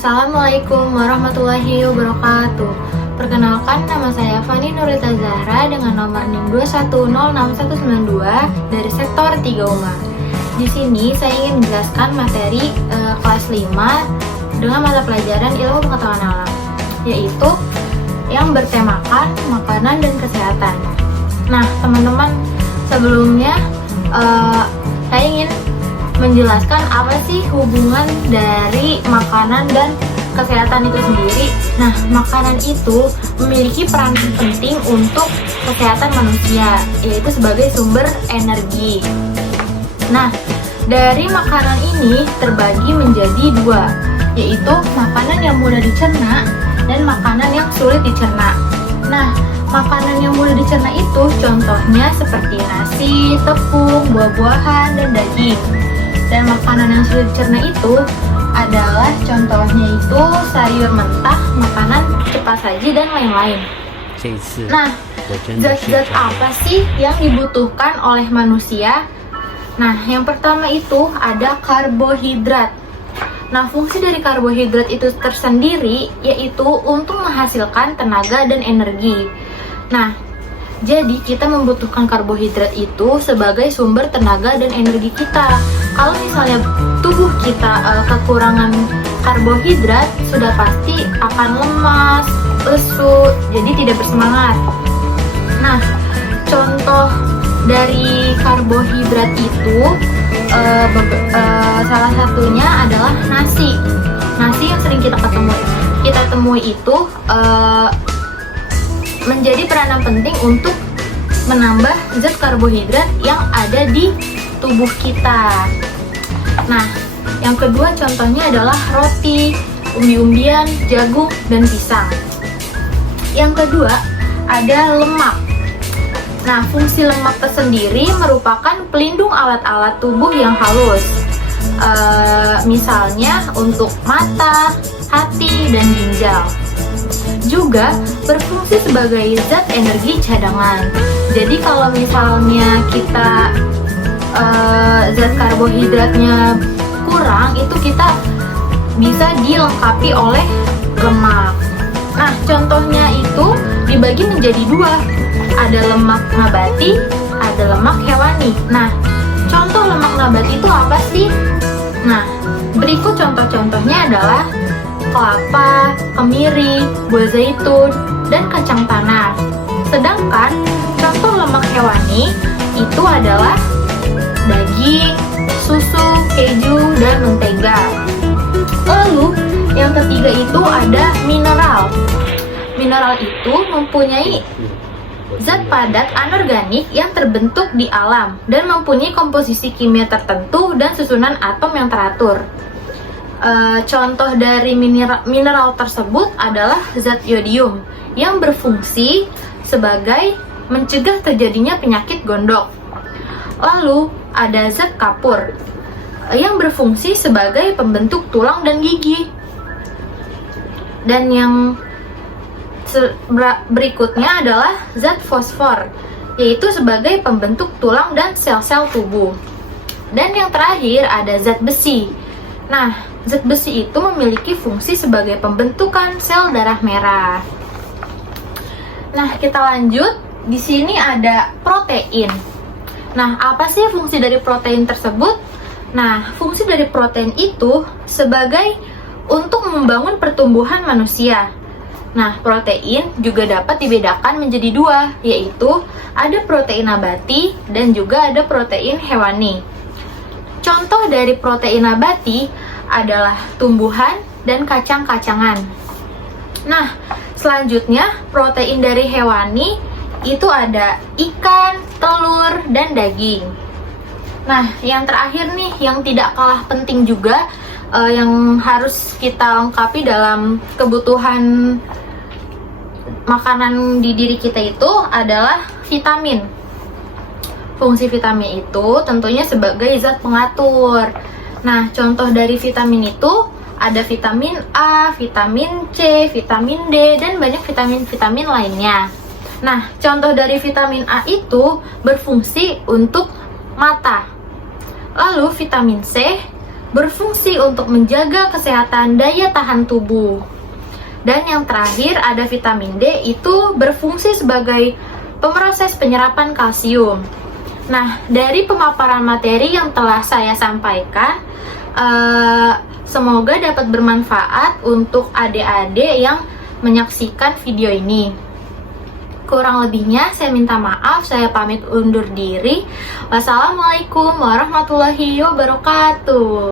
Assalamualaikum warahmatullahi wabarakatuh. Perkenalkan, nama saya Fani Nurita Zahra dengan nomor NIM 2106192 dari sektor 3 UMA. Di sini saya ingin menjelaskan materi kelas 5 dengan mata pelajaran ilmu pengetahuan alam, yaitu yang bertemakan makanan dan kesehatan. Nah, teman-teman, sebelumnya saya ingin menjelaskan apa sih hubungan dari makanan dan kesehatan itu sendiri. Nah, makanan itu memiliki peran penting untuk kesehatan manusia, yaitu sebagai sumber energi. Nah, dari makanan ini terbagi menjadi dua, yaitu makanan yang mudah dicerna dan makanan yang sulit dicerna. Nah, makanan yang mudah dicerna itu contohnya seperti nasi, tepung, buah-buahan, dan daging. Dan makanan yang sulit dicerna itu adalah contohnya itu sayur mentah, makanan cepat saji, dan lain-lain. Nah, zat-zat apa sih yang dibutuhkan oleh manusia? Nah, yang pertama itu ada karbohidrat. Nah, fungsi dari karbohidrat itu tersendiri yaitu untuk menghasilkan tenaga dan energi. Nah, jadi kita membutuhkan karbohidrat itu sebagai sumber tenaga dan energi kita. Kalau misalnya tubuh kita kekurangan karbohidrat, sudah pasti akan lemas, lesu, jadi tidak bersemangat. Nah, contoh dari karbohidrat itu salah satunya adalah nasi. Nasi yang sering kita temui itu menjadi peranan penting untuk menambah zat karbohidrat yang ada di tubuh kita. Nah, yang kedua contohnya adalah roti, umbi-umbian, jagung, dan pisang. Yang kedua ada lemak. Nah, fungsi lemak tersendiri merupakan pelindung alat-alat tubuh yang halus. Misalnya untuk mata, hati, dan ginjal. Juga berfungsi sebagai zat energi cadangan. Jadi kalau misalnya kita zat karbohidratnya kurang, itu kita bisa dilengkapi oleh lemak. Nah, contohnya itu dibagi menjadi dua. Ada lemak nabati, ada lemak hewani. Nah, contoh lemak nabati itu apa sih? Nah, berikut contoh-contohnya adalah kelapa, kemiri, buah zaitun, dan kacang tanah. Sedangkan contoh lemak hewani itu adalah daging, susu, keju, dan mentega. Lalu yang ketiga itu ada mineral. Mineral itu mempunyai zat padat anorganik yang terbentuk di alam dan mempunyai komposisi kimia tertentu dan susunan atom yang teratur. Contoh dari mineral tersebut adalah zat yodium yang berfungsi sebagai mencegah terjadinya penyakit gondok. Lalu ada zat kapur yang berfungsi sebagai pembentuk tulang dan gigi. Dan yang berikutnya adalah zat fosfor, yaitu sebagai pembentuk tulang dan sel-sel tubuh. Dan yang terakhir ada zat besi. Nah, zat besi itu memiliki fungsi sebagai pembentukan sel darah merah. Nah, kita lanjut. Di sini ada protein. Nah, apa sih fungsi dari protein tersebut? Nah, fungsi dari protein itu sebagai untuk membangun pertumbuhan manusia. Nah, protein juga dapat dibedakan menjadi dua, yaitu ada protein nabati dan juga ada protein hewani. Contoh dari protein nabati adalah tumbuhan dan kacang-kacangan. Nah, selanjutnya protein dari hewani itu ada ikan, telur, dan daging. Nah, yang terakhir nih, yang tidak kalah penting juga, yang harus kita lengkapi dalam kebutuhan makanan di diri kita itu adalah vitamin. Fungsi vitamin itu tentunya sebagai zat pengatur. Nah, contoh dari vitamin itu ada vitamin A, vitamin C, vitamin D, dan banyak vitamin-vitamin lainnya. Nah, contoh dari vitamin A itu berfungsi untuk mata. Lalu vitamin C berfungsi untuk menjaga kesehatan daya tahan tubuh. Dan yang terakhir ada vitamin D, itu berfungsi sebagai pemroses penyerapan kalsium. Nah, dari pemaparan materi yang telah saya sampaikan, semoga dapat bermanfaat untuk adik-adik yang menyaksikan video ini. Kurang lebihnya saya minta maaf, saya pamit undur diri. Wassalamualaikum warahmatullahi wabarakatuh.